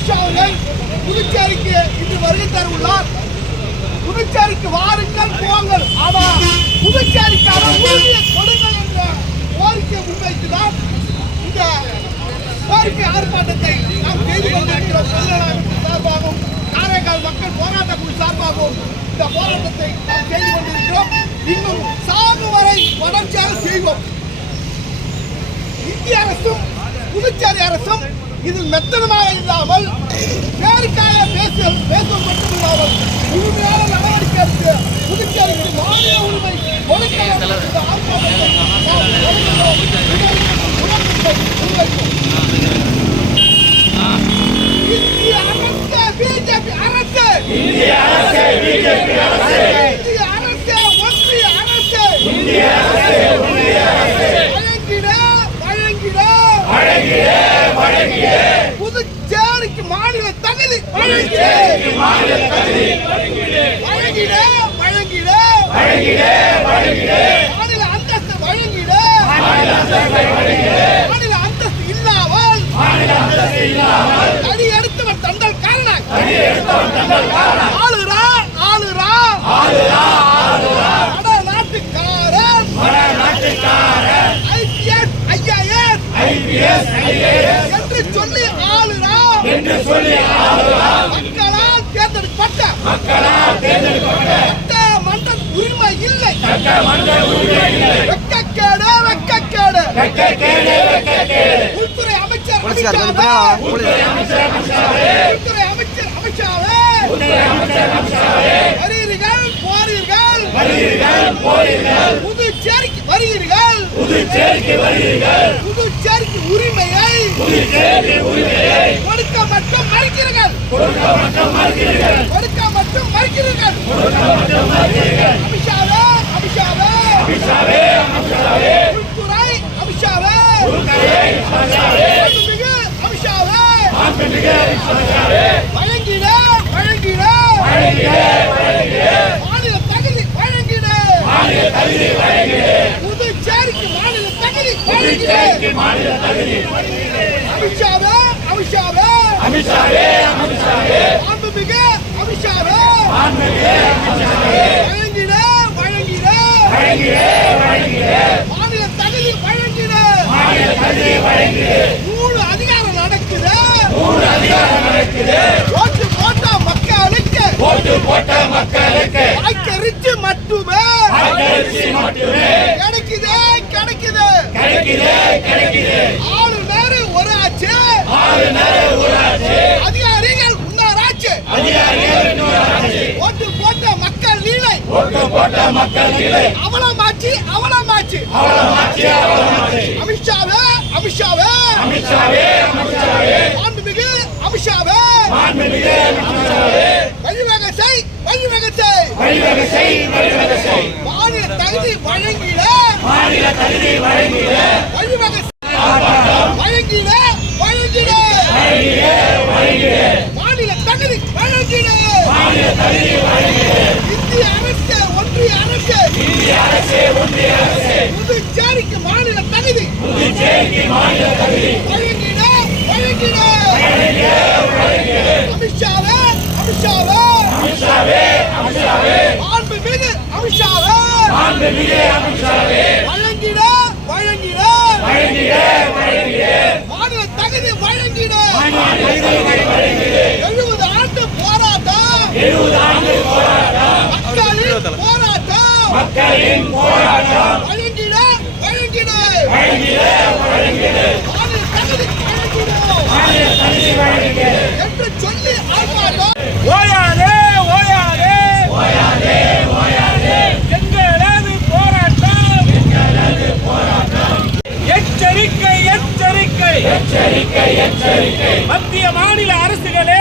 அமித்ஷா அவர்கள் புதுச்சேரிக்கு இன்று வருகை தரவுள்ளார். புதுச்சேரிக்கு வாருங்கள் போங்கள், ஆனால் புதுச்சேரிக்கான உறுதியை கொடுங்கள் என்ற கோரிக்கை முன்வைத்துதான் இந்த கோரிக்கை ஆர்ப்பாட்டத்தை நாம் செய்து கொண்டிருக்கிறோம். சார்பாகவும் காரைக்கால் மக்கள் போராட்ட குழு சார்பாகவும் இந்த போராட்டத்தை நாம் செய்து கொண்டிருக்கிறோம். இன்னும் சாகு வரை தொடர்ச்சியாக செய்வோம். இந்திய அரசும் புதுச்சேரி அரசும் இதில் மெத்தனமாக இல்லாமல் பேருக்காக பேசுவது மட்டுமில்லாமல் முழுமையான நடவடிக்கை எடுத்து புதுச்சேரிக்கு மாநில உரிமை கொடுக்க இந்த ஆர்ப்பாட்டத்தை இந்திய அரசு பிஜேபி அரசு, இந்திய அரசு பிஜேபி அரசு, இந்திய அரசு ஒன்றிய அரசு, இந்திய அரசு ஒன்றிய அரசு புதுச்சேரிக்கு மாநில தகுதி வழங்கிட மாநில அந்தஸ்து வழங்கிட மாநில அந்தஸ்து இல்லாமல் தனி எடுத்தவர் தண்டல் காரணம் ஆளுரா நாட்டுக்காரன் ஐபிஎஸ் என்று சொல்லி ஆளுரா மக்களால் தேர்ந்தெடுக்கப்பட்ட மன்ற உரிமை இல்லை. வெட்கக்கேடு உள்துறை அமைச்சர் அமித்ஷாவே வருகிறீர்கள் புதுச்சேரிக்கு வருகிறீர்கள் புதுச்சேரிக்கு உரிமையை கொடுக்க மட்டும் மறுக்கிறீர்கள் அமித்ஷாவே உள்துறை அமித்ஷாவே வழங்கிட மாநில தகுதி வழங்கிட புதுச்சேரிக்கு மாநில தகுதி அமித்ஷாவே மாண்புமிகு அமித்ஷாவே வழங்கிட மாநில தகுதி வழங்கிட 3 அதிகாரம் நடக்குது ஓட்டு போட்ட மக்களுக்கு வாய்க்கரிச்சு மட்டுமே கிடைக்குது ஆளுநர் ஒரு ஆட்சி அதிகாரிகள் இன்னொரு ஆட்சி ஓட்டு போட்ட மக்கள் நீலை அவலமாச்சு அமித்ஷாவே மாண்புமிகு அமித்ஷாவே வழிவகை செய் மாநில தகுதி வழங்கிட வழிவகை வழங்கிட மாநில தகுதி வழங்கிட இந்திய அரசு ஒன்றிய அரசு புதுச்சேரிக்கு மாநில தகுதி வழங்கிட அமித்ஷாவே மாண்புமிகு அமித்ஷாவே வழங்கிட மாநில தகுதி வழங்கிட 70 ஆண்டு போராட்டம் மக்களின் போராட்டம் வழங்கிட மாநில தகுதி வழங்கிட என்று சொல்லி ஆர்ப்பாட்டம் ஓயாதே எங்களது போராட்டம் எச்சரிக்கை மத்திய மாநில அரசுகளே